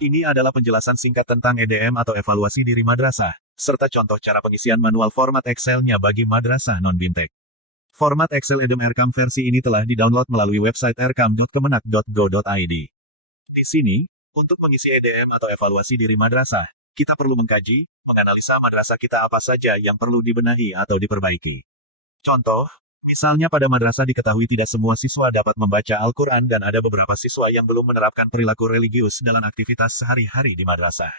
Ini adalah penjelasan singkat tentang EDM atau evaluasi diri madrasah, serta contoh cara pengisian manual format Excel-nya bagi madrasah non-BIMTEK. Format Excel EDM Erkam versi ini telah di-download melalui website erkam.kemenak.go.id. Di sini, untuk mengisi EDM atau evaluasi diri madrasah, kita perlu mengkaji, menganalisa madrasah kita apa saja yang perlu dibenahi atau diperbaiki. Contoh, misalnya pada madrasah diketahui tidak semua siswa dapat membaca Al-Quran dan ada beberapa siswa yang belum menerapkan perilaku religius dalam aktivitas sehari-hari di madrasah.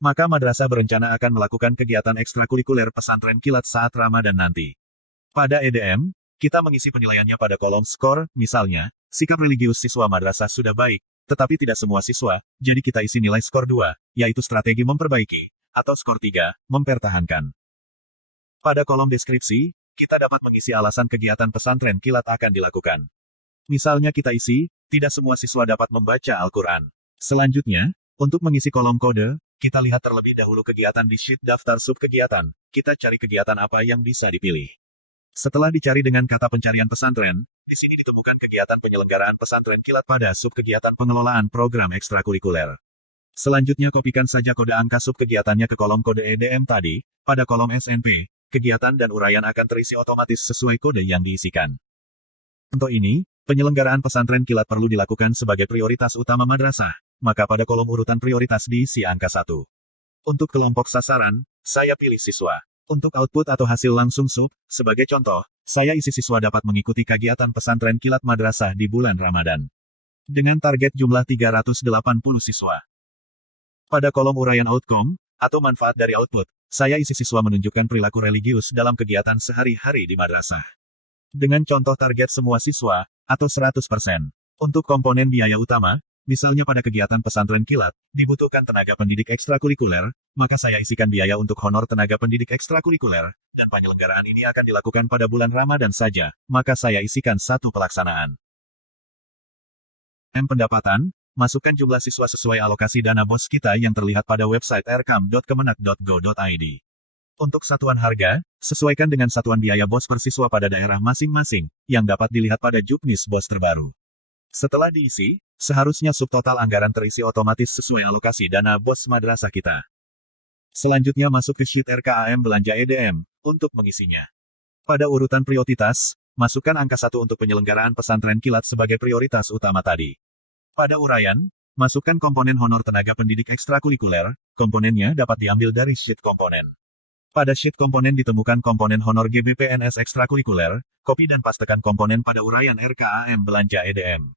Maka madrasah berencana akan melakukan kegiatan ekstrakurikuler pesantren kilat saat Ramadan nanti. Pada EDM, kita mengisi penilaiannya pada kolom skor, misalnya, sikap religius siswa madrasah sudah baik, tetapi tidak semua siswa, jadi kita isi nilai skor 2, yaitu strategi memperbaiki, atau skor 3, mempertahankan. Pada kolom deskripsi, kita dapat mengisi alasan kegiatan pesantren kilat akan dilakukan. Misalnya kita isi, tidak semua siswa dapat membaca Al-Quran. Selanjutnya, untuk mengisi kolom kode, kita lihat terlebih dahulu kegiatan di sheet daftar subkegiatan, kita cari kegiatan apa yang bisa dipilih. Setelah dicari dengan kata pencarian pesantren, di sini ditemukan kegiatan penyelenggaraan pesantren kilat pada subkegiatan pengelolaan program ekstrakurikuler. Selanjutnya kopikan saja kode angka subkegiatannya ke kolom kode EDM tadi, pada kolom SNP. Kegiatan dan uraian akan terisi otomatis sesuai kode yang diisikan. Untuk ini, penyelenggaraan pesantren kilat perlu dilakukan sebagai prioritas utama madrasah, maka pada kolom urutan prioritas diisi angka 1. Untuk kelompok sasaran, saya pilih siswa. Untuk output atau hasil langsung sub, sebagai contoh, saya isi siswa dapat mengikuti kegiatan pesantren kilat madrasah di bulan Ramadan. Dengan target jumlah 380 siswa. Pada kolom uraian outcome, atau manfaat dari output, saya isi siswa menunjukkan perilaku religius dalam kegiatan sehari-hari di madrasah. Dengan contoh target semua siswa, atau 100%. Untuk komponen biaya utama, misalnya pada kegiatan pesantren kilat, dibutuhkan tenaga pendidik ekstrakurikuler, maka saya isikan biaya untuk honor tenaga pendidik ekstrakurikuler, dan penyelenggaraan ini akan dilakukan pada bulan Ramadan saja, maka saya isikan 1 pelaksanaan. Pendapatan, masukkan jumlah siswa sesuai alokasi dana BOS kita yang terlihat pada website erkam.kemenak.go.id. Untuk satuan harga, sesuaikan dengan satuan biaya BOS per siswa pada daerah masing-masing, yang dapat dilihat pada juknis BOS terbaru. Setelah diisi, seharusnya subtotal anggaran terisi otomatis sesuai alokasi dana BOS madrasah kita. Selanjutnya masuk ke sheet RKAM belanja EDM, untuk mengisinya. Pada urutan prioritas, masukkan angka 1 untuk penyelenggaraan pesantren kilat sebagai prioritas utama tadi. Pada uraian, masukkan komponen honor tenaga pendidik ekstrakurikuler, komponennya dapat diambil dari sheet komponen. Pada sheet komponen ditemukan komponen honor GBPNS ekstrakurikuler, copy dan pastekan komponen pada uraian RKAM belanja EDM.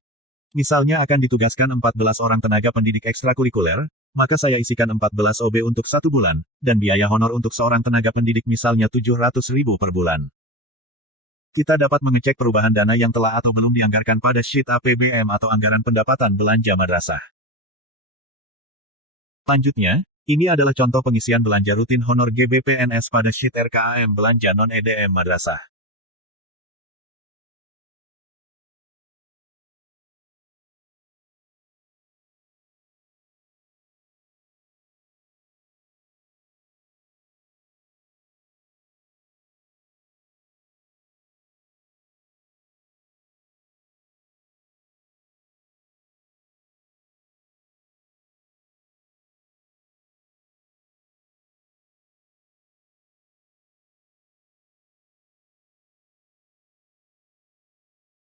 Misalnya akan ditugaskan 14 orang tenaga pendidik ekstrakurikuler, maka saya isikan 14 OB untuk 1 bulan, dan biaya honor untuk seorang tenaga pendidik misalnya 700.000 per bulan. Kita dapat mengecek perubahan dana yang telah atau belum dianggarkan pada sheet APBM atau anggaran pendapatan belanja madrasah. Selanjutnya, ini adalah contoh pengisian belanja rutin honor GBPNS pada sheet RKAM belanja non-EDM madrasah.